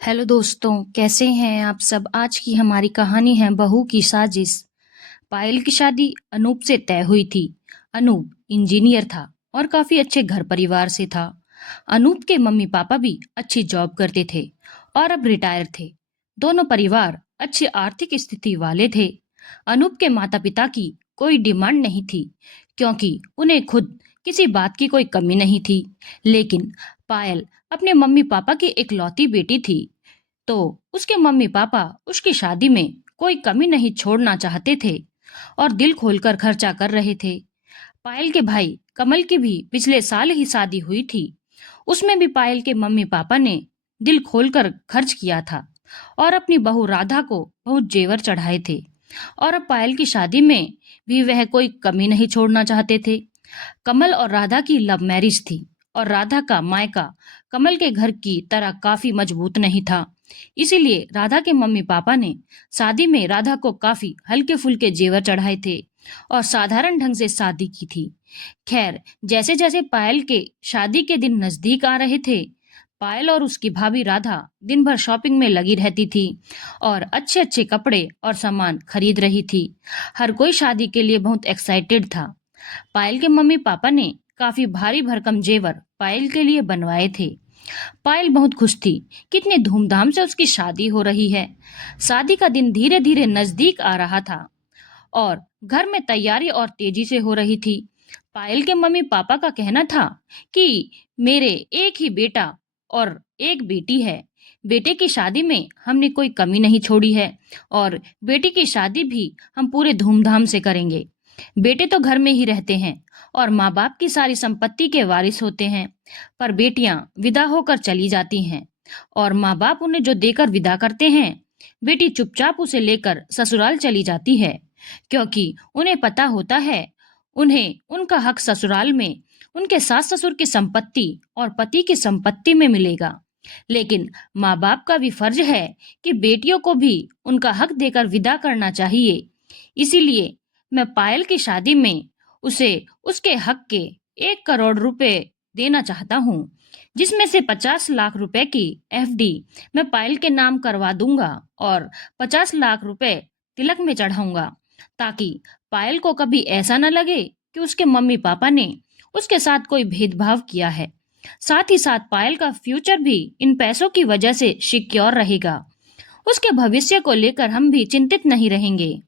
Hello दोस्तों, कैसे हैं आप सब। आज की हमारी कहानी है बहू की साजिश। पायल की शादी अनूप से तय हुई थी। अनूप इंजीनियर था और काफी अच्छे घर परिवार से था। अनूप के मम्मी पापा भी अच्छी जॉब करते थे और अब रिटायर थे। दोनों परिवार अच्छी आर्थिक स्थिति वाले थे। अनूप के माता पिता की कोई डिमांड नहीं थी, क्योंकि उन्हें खुद किसी बात की कोई कमी नहीं थी। लेकिन पायल अपने मम्मी पापा की इकलौती बेटी थी, तो उसके मम्मी पापा उसकी शादी में कोई कमी नहीं छोड़ना चाहते थे और दिल खोलकर खर्चा कर रहे थे। पायल के भाई कमल की भी पिछले साल ही शादी हुई थी। उसमें भी पायल के मम्मी पापा ने दिल खोलकर खर्च किया था और अपनी बहू राधा को बहुत जेवर चढ़ाए थे। और अब पायल की शादी में भी वह कोई कमी नहीं छोड़ना चाहते थे। कमल और राधा की लव मैरिज थी और राधा का मायका कमल के घर की तरह काफी मजबूत नहीं था। इसीलिए राधा के मम्मी पापा ने शादी में राधा को काफी हल्के फुल्के जेवर चढ़ाए थे और साधारण ढंग से शादी की थी। खैर, जैसे जैसे पायल के शादी के दिन नजदीक आ रहे थे, पायल और उसकी भाभी राधा दिन भर शॉपिंग में लगी रहती थी और अच्छे अच्छे कपड़े और सामान खरीद रही थी। हर कोई शादी के लिए बहुत एक्साइटेड था। पायल के मम्मी पापा ने काफी भारी भरकम जेवर पायल के लिए बनवाए थे। पायल बहुत खुश थी। कितनी धूमधाम से उसकी शादी हो रही है। शादी का दिन धीरे धीरे नजदीक आ रहा था और घर में तैयारी और तेजी से हो रही थी। पायल के मम्मी पापा का कहना था कि मेरे एक ही बेटा और एक बेटी है। बेटे की शादी में हमने कोई कमी नहीं छोड़ी है और बेटी की शादी भी हम पूरे धूमधाम से करेंगे। बेटे तो घर में ही रहते हैं और माँ बाप की सारी संपत्ति के वारिस होते हैं, पर बेटियां विदा होकर चली जाती हैं और माँ बाप उन्हें जो देकर विदा करते हैं, बेटी चुपचाप उसे लेकर ससुराल चली जाती है, क्योंकि उन्हें पता होता है उन्हें उनका हक ससुराल में उनके सास ससुर की संपत्ति और पति की संपत्ति में मिलेगा। लेकिन माँ बाप का भी फर्ज है कि बेटियों को भी उनका हक देकर विदा करना चाहिए। इसीलिए मैं पायल की शादी में उसे उसके हक के 1 करोड़ रुपए देना चाहता हूँ, जिसमें से 50 लाख रुपए की एफडी मैं पायल के नाम करवा दूंगा और 50 लाख रुपए तिलक में चढ़ाऊंगा, ताकि पायल को कभी ऐसा न लगे कि उसके मम्मी पापा ने उसके साथ कोई भेदभाव किया है। साथ ही साथ पायल का फ्यूचर भी इन पैसों की वजह से सिक्योर रहेगा। उसके भविष्य को लेकर हम भी चिंतित नहीं रहेंगे।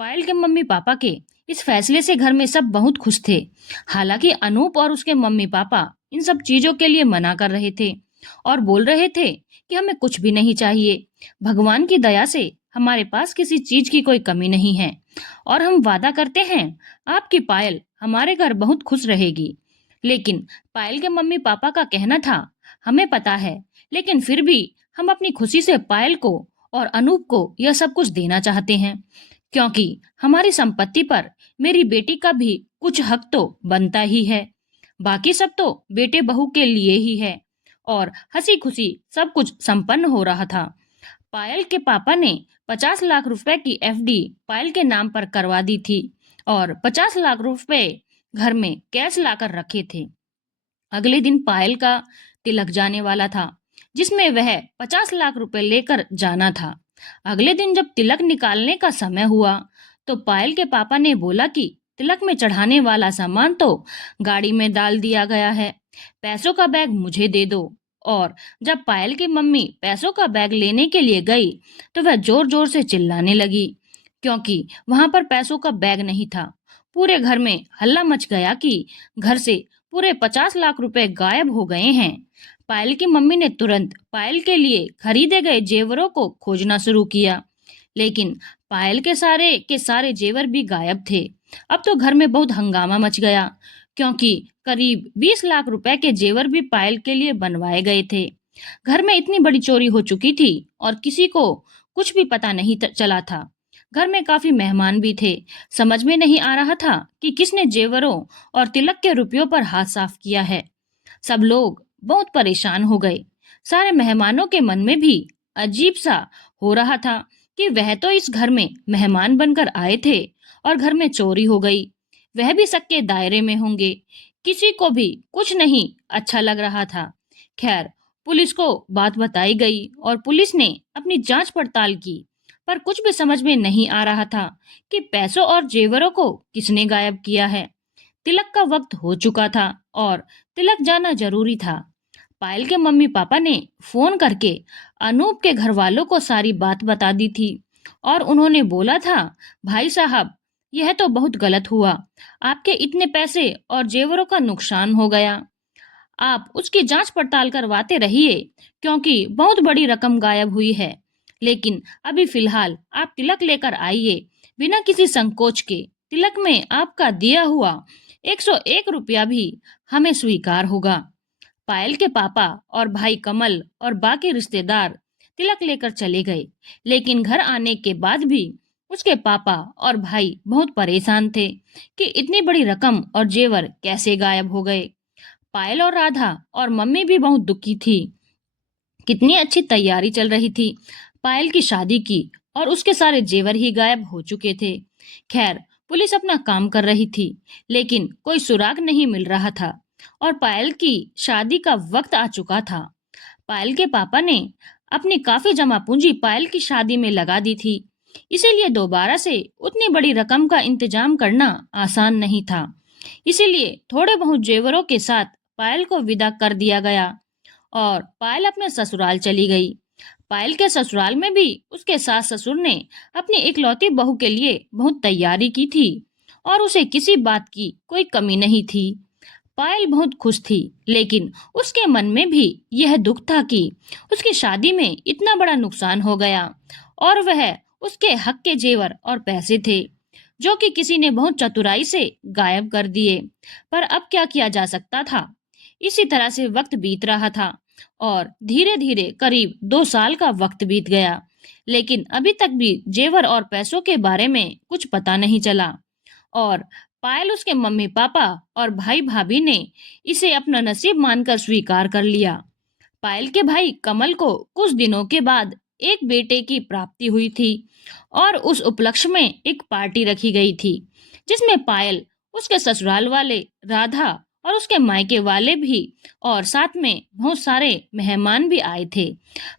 पायल के मम्मी पापा के इस फैसले से घर में सब बहुत खुश थे। हालांकि अनूप और उसके मम्मी पापा इन सब चीजों के लिए मना कर रहे थे और बोल रहे थे कि हमें कुछ भी नहीं चाहिए। भगवान की दया से हमारे पास किसी चीज की कोई कमी नहीं है और हम वादा करते हैं आपकी पायल हमारे घर बहुत खुश रहेगी। लेकिन पायल के मम्मी पापा का कहना था, हमें पता है, लेकिन फिर भी हम अपनी खुशी से पायल को और अनूप को यह सब कुछ देना चाहते हैं, क्योंकि हमारी संपत्ति पर मेरी बेटी का भी कुछ हक तो बनता ही है। बाकी सब तो बेटे बहू के लिए ही है। और हंसी खुशी सब कुछ संपन्न हो रहा था। पायल के पापा ने 50 लाख रुपए की एफडी पायल के नाम पर करवा दी थी और 50 लाख रुपए घर में कैश लाकर रखे थे। अगले दिन पायल का तिलक जाने वाला था, जिसमें वह 50 लाख रुपए लेकर जाना था। अगले दिन जब तिलक निकालने का समय हुआ, तो पायल के पापा ने बोला कि तिलक में चढ़ाने वाला सामान तो गाड़ी में डाल दिया गया है, पैसों का बैग मुझे दे दो। और जब पायल की मम्मी पैसों का बैग लेने के लिए गई, तो वह जोर जोर से चिल्लाने लगी, क्योंकि वहां पर पैसों का बैग नहीं था। पूरे घर में हल्ला मच गया कि घर से पूरे 50 लाख रुपए गायब हो गए हैं। पायल की मम्मी ने तुरंत पायल के लिए खरीदे गए जेवरों को खोजना शुरू किया, लेकिन पायल के सारे जेवर भी गायब थे। अब तो घर में बहुत हंगामा मच गया, क्योंकि करीब 20 लाख रुपए के जेवर भी पायल के लिए बनवाए गए थे। घर में इतनी बड़ी चोरी हो चुकी थी और किसी को कुछ भी पता नहीं चला था। घर में काफी मेहमान भी थे। समझ में नहीं आ रहा था कि किसने जेवरों और तिलक के रुपयों पर हाथ साफ किया है। सब लोग बहुत परेशान हो गए। सारे मेहमानों के मन में भी अजीब सा हो रहा था कि वह तो इस घर में मेहमान बनकर आए थे और घर में चोरी हो गई। वह भी शक के दायरे में होंगे। किसी को भी कुछ नहीं अच्छा लग रहा था। खैर, पुलिस को बात बताई गई और पुलिस ने अपनी जांच पड़ताल की, पर कुछ भी समझ में नहीं आ रहा था कि पैसों और जेवरों को किसने गायब किया है। तिलक का वक्त हो चुका था और तिलक जाना जरूरी था। पायल के मम्मी पापा ने फोन करके अनूप के घर वालों को सारी बात बता दी थी और उन्होंने बोला था, भाई साहब, यह तो बहुत गलत हुआ। आपके इतने पैसे और जेवरों का नुकसान हो गया। आप उसकी जांच पड़ताल करवाते रहिए, क्योंकि बहुत बड़ी रकम गायब हुई है। लेकिन अभी फिलहाल आप तिलक लेकर आइए, बिना किसी संकोच के। तिलक में आपका दिया हुआ 101 रुपया भी हमें स्वीकार होगा। पायल के पापा और भाई कमल और बाकी रिश्तेदार तिलक लेकर चले गए, लेकिन घर आने के बाद भी उसके पापा और भाई बहुत परेशान थे कि इतनी बड़ी रकम और जेवर कैसे गायब हो गए। पायल और राधा और मम्मी भी बहुत दुखी थी। कितनी अच्छी तैयारी चल रही थी पायल की शादी की, और उसके सारे जेवर ही गायब हो चुके थे। खैर, पुलिस अपना काम कर रही थी, लेकिन कोई सुराग नहीं मिल रहा था और पायल की शादी का वक्त आ चुका था। पायल के पापा ने अपनी काफी जमा पूंजी पायल की शादी में लगा दी थी, इसीलिए दोबारा से उतनी बड़ी रकम का इंतजाम करना आसान नहीं था। इसीलिए थोड़े बहुत जेवरों के साथ पायल को विदा कर दिया गया और पायल अपने ससुराल चली गई। पायल के ससुराल में भी उसके सास ससुर ने अपनी इकलौती बहू के लिए बहुत तैयारी की थी और उसे किसी बात की कोई कमी नहीं थी। पायल बहुत खुश थी, लेकिन उसके मन में भी यह दुख था कि उसकी शादी में इतना बड़ा नुकसान हो गया और वह उसके हक के जेवर और पैसे थे जो कि किसी ने बहुत चतुराई से गायब कर दिए। पर अब क्या किया जा सकता था। इसी तरह से वक्त बीत रहा था और धीरे धीरे करीब 2 साल का वक्त बीत गया, लेकिन अभी तक भी जेवर और पैसों के बारे में कुछ पता नहीं चला। और पायल उसके मम्मी पापा और भाई भाभी ने इसे अपना नसीब मानकर स्वीकार कर लिया। पायल के भाई कमल को कुछ दिनों के बाद एक बेटे की प्राप्ति हुई थी और उस उपलक्ष्य में एक पार्टी रखी गई थी, जिसमें पायल, उसके ससुराल वाले, राधा और उसके मायके वाले भी और साथ में बहुत सारे मेहमान भी आए थे।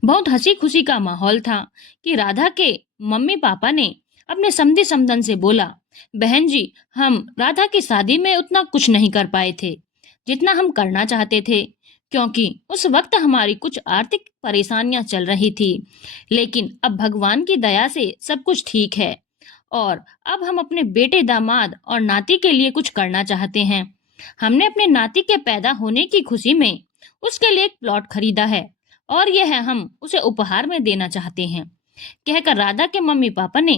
बहुत हंसी खुशी का माहौल था कि राधा के मम्मी पापा ने अपने समधी समधन से बोला, बहन जी, हम राधा की शादी में उतना कुछ नहीं कर पाए थे जितना हम करना चाहते थे, क्योंकि उस वक्त हमारी कुछ आर्थिक परेशानियां चल रही थी। लेकिन अब भगवान की दया से सब कुछ ठीक है और अब हम अपने बेटे, दामाद और नाती के लिए कुछ करना चाहते हैं। हमने अपने नाती के पैदा होने की खुशी में उसके लिए एक प्लॉट खरीदा है और यह हम उसे उपहार में देना चाहते हैं, कहकर राधा के मम्मी पापा ने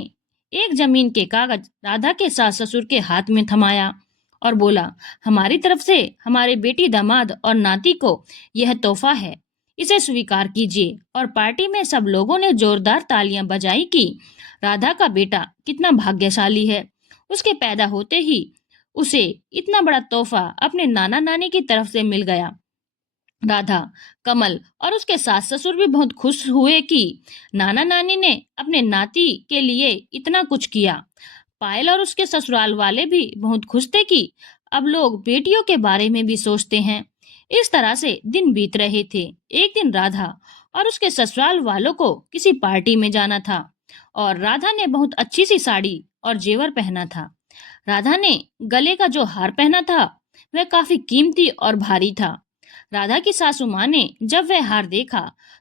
एक जमीन के कागज राधा के सास ससुर के हाथ में थमाया और बोला, हमारी तरफ से हमारे बेटी, दामाद और नाती को यह तोहफा है, इसे स्वीकार कीजिए। और पार्टी में सब लोगों ने जोरदार तालियां बजाई कि राधा का बेटा कितना भाग्यशाली है, उसके पैदा होते ही उसे इतना बड़ा तोहफा अपने नाना नानी की तरफ से मिल गया। राधा, कमल और उसके सास ससुर भी बहुत खुश हुए कि नाना नानी ने अपने नाती के लिए इतना कुछ किया। पायल और उसके ससुराल वाले भी बहुत खुश थे कि अब लोग बेटियों के बारे में भी सोचते हैं। इस तरह से दिन बीत रहे थे। एक दिन राधा और उसके ससुराल वालों को किसी पार्टी में जाना था और राधा ने बहुत अच्छी सी साड़ी और जेवर पहना था। राधा ने गले का जो हार पहना था वह काफी कीमती और भारी था। राधा की सासू माँ ने जब वह हार देखा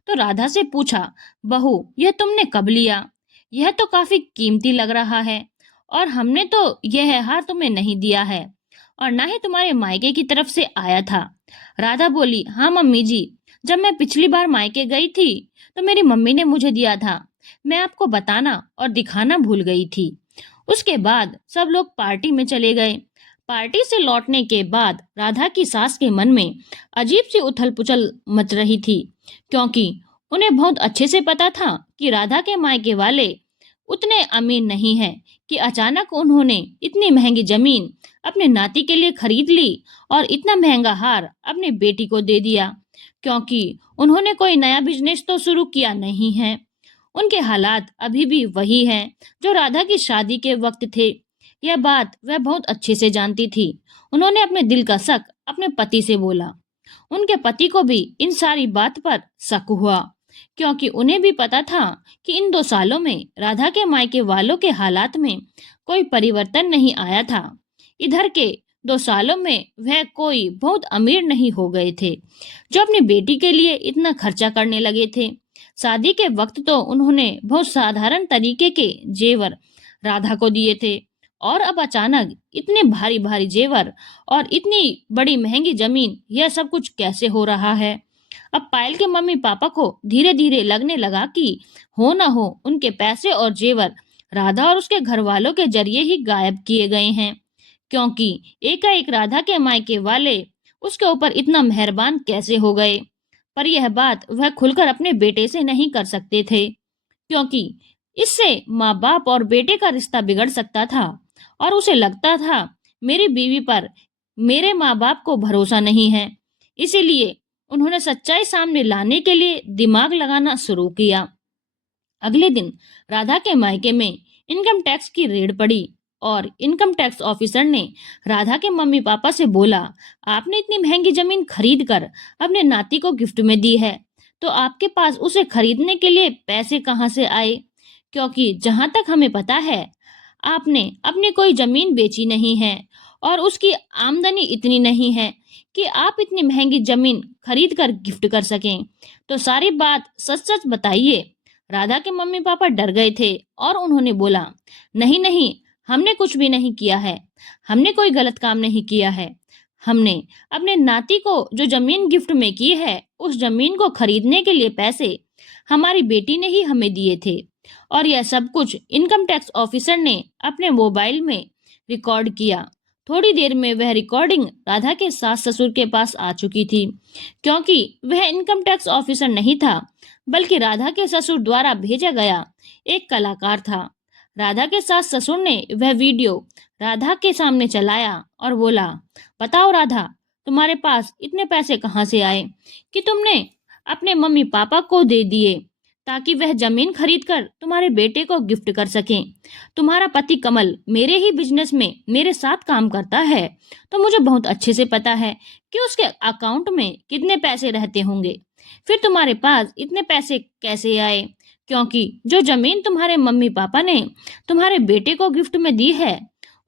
तो राधा से पूछा, बहू, यह तुमने कब लिया? यह तो काफी कीमती लग रहा है और हमने तो यह हार तुम्हें नहीं दिया है और ना ही तुम्हारे मायके की तरफ से आया था। राधा बोली, हाँ मम्मी जी, जब मैं पिछली बार मायके गई थी तो मेरी मम्मी ने मुझे दिया था। मैं आपको बताना और दिखाना भूल गई थी। उसके बाद सब लोग पार्टी में चले गए। पार्टी से लौटने के बाद राधा की सास के मन में अजीब सी उथल पुथल मच रही थी, क्योंकि उन्हें बहुत अच्छे से पता था कि राधा के मायके वाले उतने अमीर नहीं हैं कि अचानक उन्होंने इतनी महंगी जमीन अपने नाती के लिए खरीद ली और इतना महंगा हार अपनी बेटी को दे दिया, क्योंकि उन्होंने कोई नया बिजनेस तो शुरू किया नहीं है। उनके हालात अभी भी वही हैं जो राधा की शादी के वक्त थे। यह बात वह बहुत अच्छे से जानती थी। उन्होंने अपने दिल का शक अपने पति से बोला, उनके पति को भी इन सारी बात पर शक हुआ, क्योंकि उन्हें भी पता था कि इन 2 सालों में राधा के मायके वालों के हालात में कोई परिवर्तन नहीं आया था। इधर के 2 सालों में वह कोई बहुत अमीर नहीं हो गए थे, जो अपनी बेटी के लिए इतना खर्चा करने लगे थे। शादी के वक्त तो उन्होंने बहुत साधारण तरीके के जेवर राधा को दिए थे, और अब अचानक इतने भारी भारी जेवर और इतनी बड़ी महंगी जमीन, यह सब कुछ कैसे हो रहा है? अब पायल के मम्मी पापा को धीरे धीरे लगने लगा कि हो ना हो उनके पैसे और जेवर राधा और उसके घर वालों के जरिए ही गायब किए गए हैं, क्योंकि एकाएक राधा के मायके वाले उसके ऊपर इतना मेहरबान कैसे हो गए। पर यह बात वह खुलकर अपने बेटे से नहीं कर सकते थे, क्योंकि इससे माँ बाप और बेटे का रिश्ता बिगड़ सकता था, और उसे लगता था मेरी बीवी पर मेरे माँ बाप को भरोसा नहीं है। इसीलिए उन्होंने सच्चाई सामने लाने के लिए दिमाग लगाना शुरू किया। अगले दिन राधा के मायके में इनकम टैक्स की रेड पड़ी, और इनकम टैक्स ऑफिसर ने राधा के मम्मी पापा से बोला, आपने इतनी महंगी जमीन खरीद कर अपने नाती को गिफ्ट में दी है, तो आपके पास उसे खरीदने के लिए पैसे कहाँ से आए? क्योंकि जहां तक हमें पता है, आपने अपनी कोई जमीन बेची नहीं है, और उसकी आमदनी इतनी नहीं है कि आप इतनी महंगी जमीन खरीद कर गिफ्ट कर सकें। तो सारी बात सच सच बताइए। राधा के मम्मी पापा डर गए थे, और उन्होंने बोला, नहीं नहीं, हमने कुछ भी नहीं किया है, हमने कोई गलत काम नहीं किया है। हमने अपने नाती को जो जमीन गिफ्ट में की है, उस जमीन को खरीदने के लिए पैसे हमारी बेटी ने ही हमें दिए थे, और यह सब कुछ इनकम टैक्स ऑफिसर ने अपने मोबाइल में रिकॉर्ड किया। थोड़ी देर में वह रिकॉर्डिंग राधा के सास ससुर के पास आ चुकी थी, क्योंकि वह इनकम टैक्स ऑफिसर नहीं था, बल्कि राधा के ससुर द्वारा भेजा गया एक कलाकार था। राधा के सास ससुर ने वह वीडियो राधा के सामने चलाया और बोला, बताओ राधा, तुम्हारे पास इतने पैसे कहाँ से आए कि तुमने अपने मम्मी पापा को दे दिए ताकि वह जमीन खरीद कर तुम्हारे बेटे को गिफ्ट कर सकें? तुम्हारा पति कमल मेरे ही बिजनेस में मेरे साथ काम करता है, तो मुझे बहुत अच्छे से पता है कि उसके अकाउंट में कितने पैसे रहते होंगे। फिर तुम्हारे पास इतने पैसे कैसे आए? क्योंकि जो जमीन तुम्हारे मम्मी पापा ने तुम्हारे बेटे को गिफ्ट में दी है,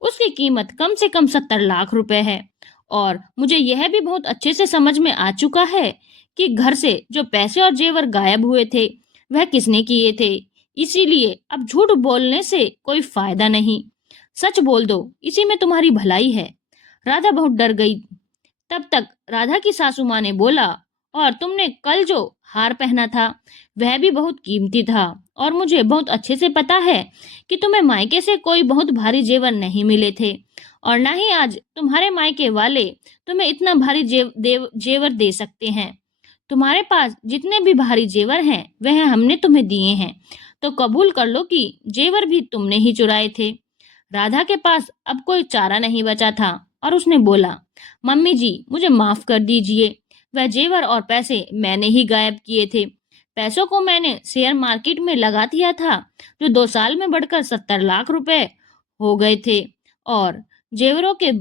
उसकी कीमत कम से कम 70 लाख रुपए है। और मुझे यह भी बहुत अच्छे से समझ में आ चुका है कि घर से जो पैसे और जेवर गायब हुए थे, वह किसने किए थे। इसीलिए अब झूठ बोलने से कोई फायदा नहीं, सच बोल दो, इसी में तुम्हारी भलाई है। राधा बहुत डर गई। तब तक राधा की सासू माँ ने बोला, और तुमने कल जो हार पहना था, वह भी बहुत कीमती था, और मुझे बहुत अच्छे से पता है कि तुम्हें मायके से कोई बहुत भारी जेवर नहीं मिले थे, और ना ही आज तुम्हारे मायके वाले तुम्हें इतना भारी जेवर दे सकते हैं। तुम्हारे पास जितने भी भारी जेवर हैं, वह हमने तुम्हें दिए हैं, तो कबूल कर लो कि जेवर भी तुमने ही चुराए थे। राधा के पास अब कोई चारा नहीं बचा था, और उसने बोला, मम्मी जी, मुझे माफ कर दीजिए, वह जेवर और पैसे मैंने ही गायब किए थे। पैसों को मैंने शेयर मार्केट में लगा दिया था, जो 2 साल में बढ़कर 70 लाख रुपए हो गए थे, और जेवरों के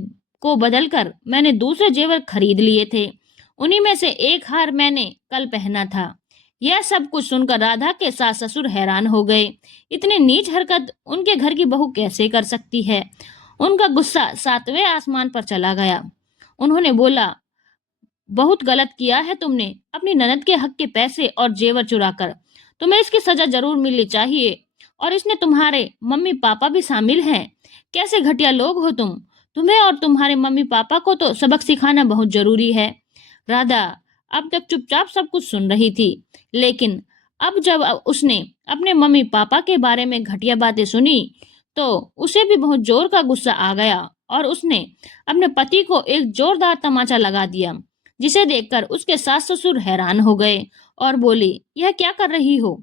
को बदलकर मैंने दूसरे जेवर खरीद लिए थे। उन्हीं में से एक हार मैंने कल पहना था। यह सब कुछ सुनकर राधा के सास ससुर हैरान हो गए। इतनी नीच हरकत उनके घर की बहू कैसे कर सकती है? उनका गुस्सा 7वें आसमान पर चला गया। उन्होंने बोला, बहुत गलत किया है तुमने, अपनी ननद के हक के पैसे और जेवर चुराकर। तुम्हें इसकी सजा जरूर मिलनी चाहिए, और इसमें तुम्हारे मम्मी पापा भी शामिल हैं। कैसे घटिया लोग हो तुम! तुम्हें और तुम्हारे मम्मी पापा को तो सबक सिखाना बहुत जरूरी है। राधा अब तक चुपचाप सब कुछ सुन रही थी, लेकिन अब जब उसने अपने मम्मी पापा के बारे में घटिया बातें सुनी, तो उसे भी बहुत जोर का गुस्सा आ गया, और उसने अपने पति को एक जोरदार तमाचा लगा दिया, जिसे देखकर उसके सास ससुर हैरान हो गए और बोले, यह क्या कर रही हो?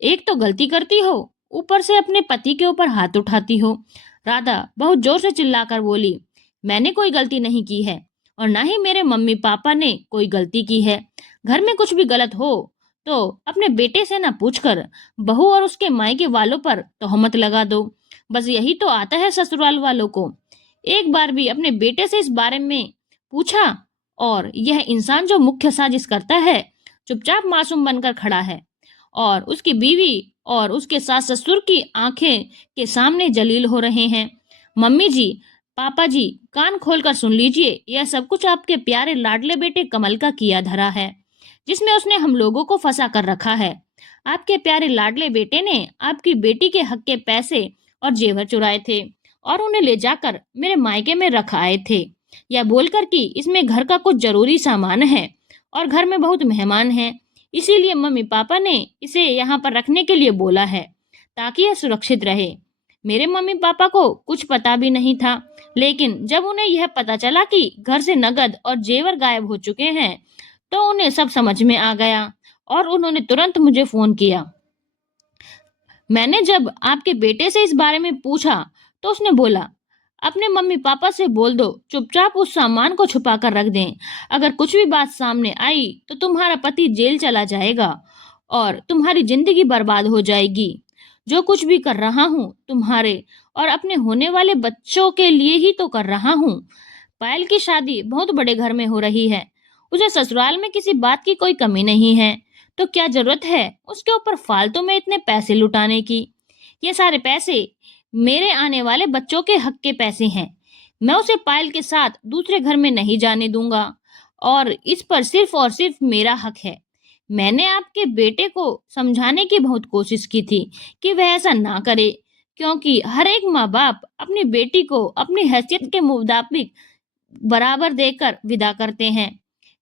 एक तो गलती करती हो, ऊपर से अपने पति के ऊपर हाथ उठाती हो। राधा बहुत जोर से चिल्लाकर बोली, मैंने कोई गलती नहीं की है, और ना ही मेरे मम्मी पापा ने कोई गलती की है। घर में कुछ भी गलत हो तो अपने बेटे से ना पूछकर बहू और उसके मायके वालों पर तोहमत लगा दो। बस यही तो आता है ससुराल वालों को। एक बार भी अपने बेटे से इस बारे में पूछा, और यह इंसान जो मुख्य साजिश करता है चुपचाप मासूम बनकर खड़ा है और उसकी बीवी और उसके सास ससुर की आंखें के सामने जलील हो रहे हैं। मम्मी जी, पापा जी, कान खोलकर सुन लीजिए, यह सब कुछ आपके प्यारे लाडले बेटे कमल का किया धरा है, जिसमें उसने हम लोगों को फंसा कर रखा है। आपके प्यारे लाडले बेटे ने आपकी बेटी के हक के पैसे और जेवर चुराए थे और उन्हें ले जाकर मेरे मायके में रख आए थे, यह बोलकर कि इसमें घर का कुछ जरूरी सामान है और घर में बहुत मेहमान हैं, इसीलिए मम्मी पापा ने इसे यहाँ पर रखने के लिए बोला है ताकि यह सुरक्षित रहे। मेरे मम्मी पापा को कुछ पता भी नहीं था, लेकिन जब उन्हें यह पता चला कि घर से नगद और जेवर गायब हो चुके हैं, तो उन्हें सब समझ में आ गया और उन्होंने तुरंत मुझे फोन किया। मैंने जब आपके बेटे से इस बारे में पूछा, तो उसने बोला, अपने मम्मी पापा से बोल दो चुपचाप उस सामान को छुपा कर रख दें। अगर कुछ भी बात सामने आई तो तुम्हारा पति जेल चला जाएगा और तुम्हारी जिंदगी बर्बाद हो जाएगी। जो कुछ भी कर रहा हूँ तुम्हारे और अपने होने वाले बच्चों के लिए ही तो कर रहा हूँ। पायल की शादी बहुत बड़े घर में हो रही है, उसे ससुराल में किसी बात की कोई कमी नहीं है, तो क्या जरूरत है उसके ऊपर फालतू में इतने पैसे लुटाने की। ये सारे पैसे मेरे आने वाले बच्चों के हक के पैसे हैं। मैं उसे पायल के साथ दूसरे घर में नहीं जाने दूंगा और इस पर सिर्फ और सिर्फ मेरा हक है। मैंने आपके बेटे को समझाने की बहुत कोशिश की थी कि वह ऐसा ना करे, क्योंकि हर एक माँ बाप अपनी बेटी को अपनी हैसियत के मुताबिक बराबर देकर विदा करते हैं।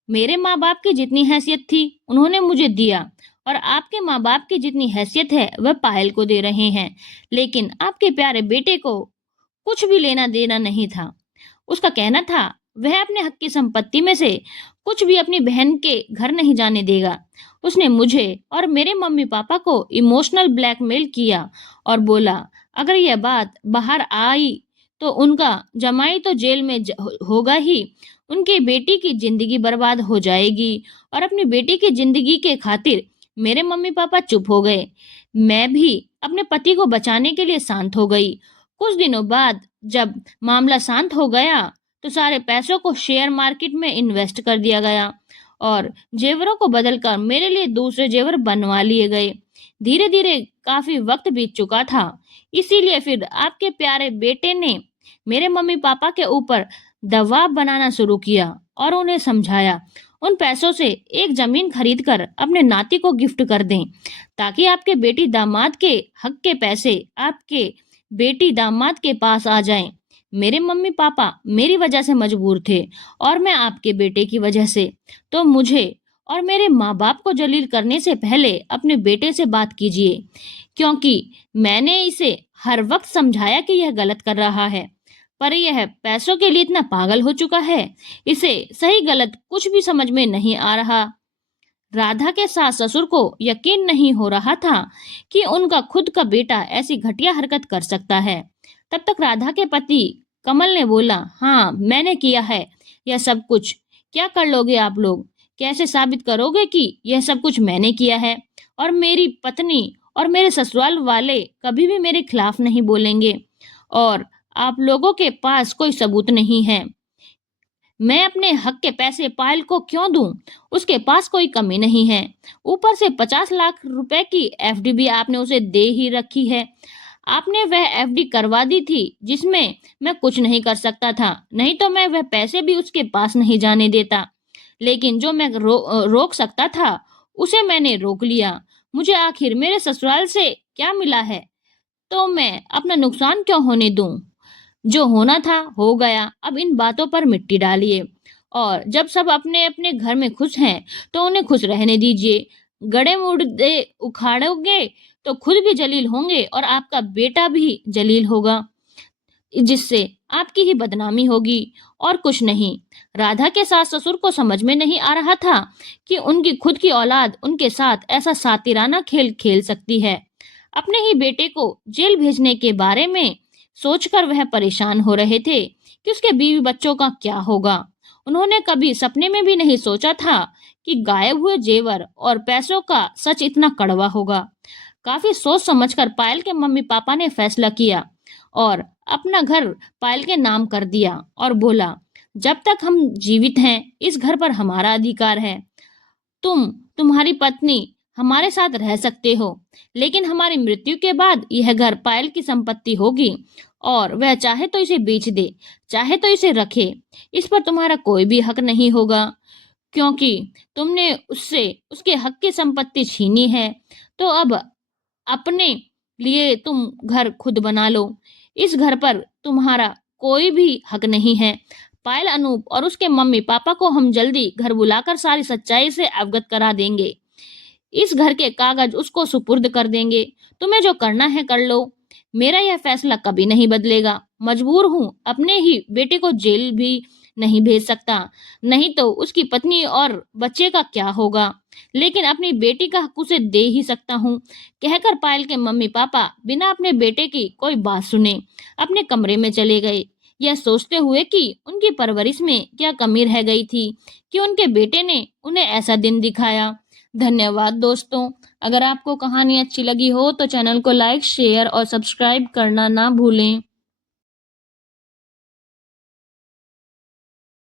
मेरे माँ बाप की जितनी हैसियत थी उन्होंने मुझे दिया और आपके माँ बाप की जितनी हैसियत है वह पायल को दे रहे हैं, लेकिन आपके प्यारे बेटे को कुछ भी लेना देना नहीं था। उसका कहना था वह अपने हक की संपत्ति में से कुछ भी अपनी बहन के घर नहीं जाने देगा। उसने मुझे और मेरे मम्मी पापा को इमोशनल ब्लैकमेल किया और बोला अगर यह बात बाहर आई तो उनका जमाई तो जेल में होगा ही, उनकी बेटी की जिंदगी बर्बाद हो जाएगी। और अपनी बेटी की जिंदगी के खातिर मेरे मम्मी पापा चुप हो गए। मैं भी अपने पति को बचाने के लिए शांत हो गई। कुछ दिनों बाद जब मामला शांत हो गया तो सारे पैसों को शेयर मार्केट में इन्वेस्ट कर दिया गया और जेवरों को बदलकर मेरे लिए दूसरे जेवर बनवा लिए गए। धीरे धीरे काफी वक्त बीत चुका था, इसीलिए फिर आपके प्यारे बेटे ने मेरे मम्मी पापा के ऊपर दबाव बनाना शुरू किया और उन्हें समझाया उन पैसों से एक जमीन खरीद कर अपने नाती को गिफ्ट कर दें, ताकि आपके बेटी दामाद के हक के पैसे आपके बेटी दामाद के पास आ जाएं। मेरे मम्मी पापा मेरी वजह से मजबूर थे और मैं आपके बेटे की वजह से। तो मुझे और मेरे माँ बाप को जलील करने से पहले अपने बेटे से बात कीजिए, क्योंकि मैंने इसे हर वक्त समझाया कि यह गलत कर रहा है, पर यह पैसों के लिए इतना पागल हो चुका है, इसे सही गलत कुछ भी समझ में नहीं आ रहा। राधा के सास ससुर को यकीन नहीं हो रहा था कि उनका खुद का बेटा ऐसी घटिया हरकत कर सकता है। तब तक राधा के पति कमल ने बोला, हाँ मैंने किया है यह सब कुछ। क्या कर लोगे आप लोग? कैसे साबित करोगे कि यह सब कुछ मैंने किया है? और मेरी पत्नी और मेरे ससुराल वाले कभी भी मेरे खिलाफ नहीं बोलेंगे और आप लोगों के पास कोई सबूत नहीं है। मैं अपने हक के पैसे पायल को क्यों दूं? उसके पास कोई कमी नहीं है। ऊपर से 50 लाख रुपए की एफडी भी आपने उसे दे ही रखी है। आपने वह एफडी करवा दी थी जिसमें मैं कुछ नहीं कर सकता था, नहीं तो मैं वह पैसे भी उसके पास नहीं जाने देता। लेकिन जो मैं रोक सकता था उसे मैंने रोक लिया। मुझे आखिर मेरे ससुराल से क्या मिला है, तो मैं अपना नुकसान क्यों होने दूं? जो होना था हो गया, अब इन बातों पर मिट्टी डालिए और जब सब अपने अपने घर में खुश हैं तो उन्हें खुश रहने दीजिए। गड़े मुर्दे उखाड़ोगे तो खुद भी जलील होंगे और आपका बेटा भी जलील होगा, जिससे आपकी ही बदनामी होगी और कुछ नहीं। राधा के सास ससुर को समझ में नहीं आ रहा था कि उनकी खुद की औलाद उनके साथ ऐसा सातिराना खेल खेल सकती है। अपने ही बेटे को जेल भेजने के बारे में सोचकर वह परेशान हो रहे थे कि उसके बीवी बच्चों का क्या होगा। उन्होंने कभी सपने में भी नहीं सोचा था कि गायब हुए जेवर और पैसों का सच इतना कड़वा होगा। काफी सोच समझकर पायल के मम्मी पापा ने फैसला किया और अपना घर पायल के नाम कर दिया और बोला, जब तक हम जीवित हैं इस घर पर हमारा अधिकार है। तुम्हारी पत्नी हमारे साथ रह सकते हो, लेकिन हमारी मृत्यु के बाद यह घर पायल की संपत्ति होगी और वह चाहे तो इसे बेच दे, चाहे तो इसे रखे। इस पर तुम्हारा कोई भी हक नहीं होगा, क्योंकि तुमने उससे उसके हक की संपत्ति छीनी है। तो अब अपने लिए तुम घर खुद बना लो। इस घर पर तुम्हारा कोई भी हक नहीं है। पायल, अनूप और उसके मम्मी पापा को हम जल्दी घर बुलाकर सारी सच्चाई से अवगत करा देंगे। इस घर के कागज उसको सुपुर्द कर देंगे। तुम्हें जो करना है कर लो। मेरा यह फैसला कभी नहीं बदलेगा। मजबूर हूँ, अपने ही बेटे को जेल भी नहीं भेज सकता, नहीं तो उसकी पत्नी और बच्चे का क्या होगा, लेकिन अपनी बेटी का हक उसे दे ही सकता हूँ। कहकर पायल के मम्मी पापा बिना अपने बेटे की कोई बात सुने अपने कमरे में चले गए, यह सोचते हुए कि उनकी परवरिश में क्या कमी रह गई थी कि उनके बेटे ने उन्हें ऐसा दिन दिखाया। धन्यवाद दोस्तों। अगर आपको कहानी अच्छी लगी हो तो चैनल को लाइक, शेयर और सब्सक्राइब करना ना भूलें।